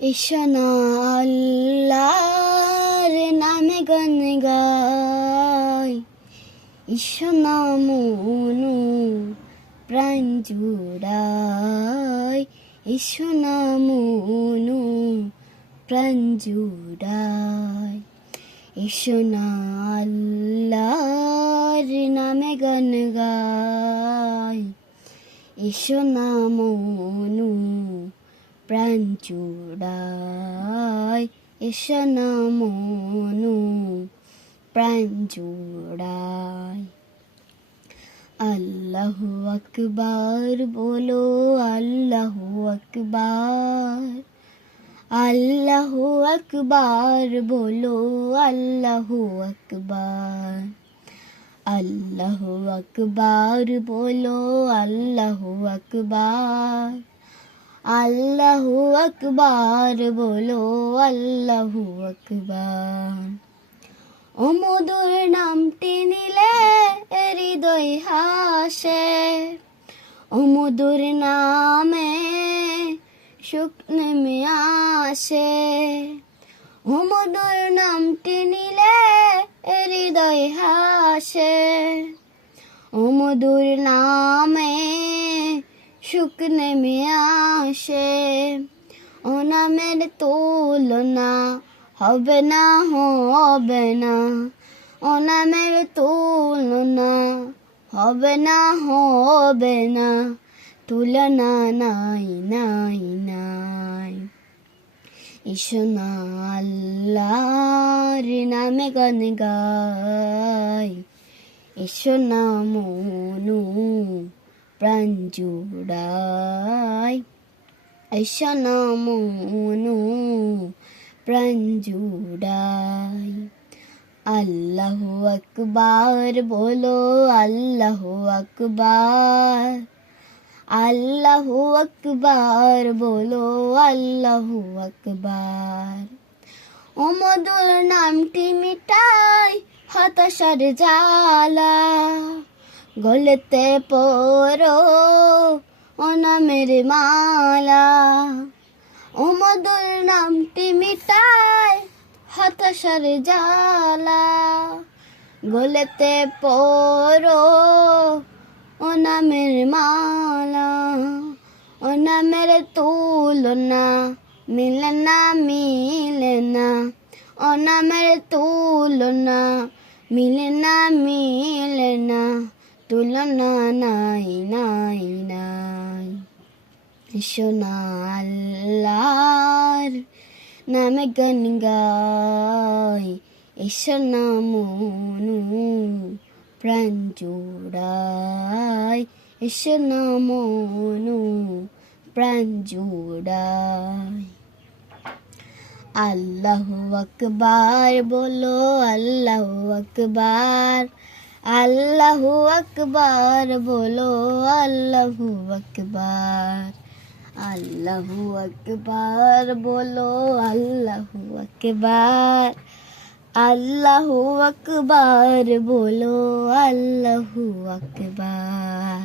ঈশানা আল্লাহর নামে গান গাই, ঈশানা মনু প্রাণ জুড়াই, ঈশানা মনু প্রাণ জুড়াই। ঈশানা আল্লাহর নামে গান গাই, ঈশানা মনু প্রাণ জুড়াই, ঈশানা মনু প্রাণ জুড়াই। আল্লাহু আকবার বলো, আল্লাহু আকবার, আল্লাহু আকবার বলো, আল্লাহু আকবার, আল্লাহু আকবার বলো, আল্লাহু আকবার, আল্লাহু আকবার বলো, আল্লাহু আকবার। ও মধুর নামটি নিলে হৃদয় হাসে, ও মধুর নামে সুখ নেমে আসে, ও মধুর নামটি নিলে হৃদয় হাসে, ও মধুর নামে সুখ নেমে আসে। ও নামের তুলনা হবে না, হবে না, ও নামের তুলনা হবে না, হবে না, তুলনা নাই নাই নাই। ঈশানা আল্লাহর নামে গান গাই, ঈশানা মনু প্রাণ জুড়াই, ঈশানা মনু প্রাণ জুড়াই। আল্লাহু আকবার বলো, আল্লাহু আকবার, আল্লাহু আকবার বলো, আল্লাহু আকবার। ও মধুর নামটি মিটাই হতাশার জ্বালা, গলেতে পরো ও নামের মালা। ও মধুর নামটি মিটাই হতাশার জ্বালা, গলেতে পরো ও নামের মালা। ও নামের তুলনা মিলে না, মিলে না, ও নামের তুলনা মিলে না, মিলে না, তুলনা নাই নাই নাই। ঈশানা আল্লাহর নামে গান গাই, ঈশানা মনু প্রাণ জুড়াই, ঈশানা মনু প্রাণ জুড়াই। আল্লাহু আকবার বলো, আল্লাহু আকবার, আল্লাহু আকবার বলো, আল্লাহু আকবার, আল্লাহু আকবার বলো, আল্লাহু আকবার, আল্লাহু আকবার বলো, আল্লাহু আকবার।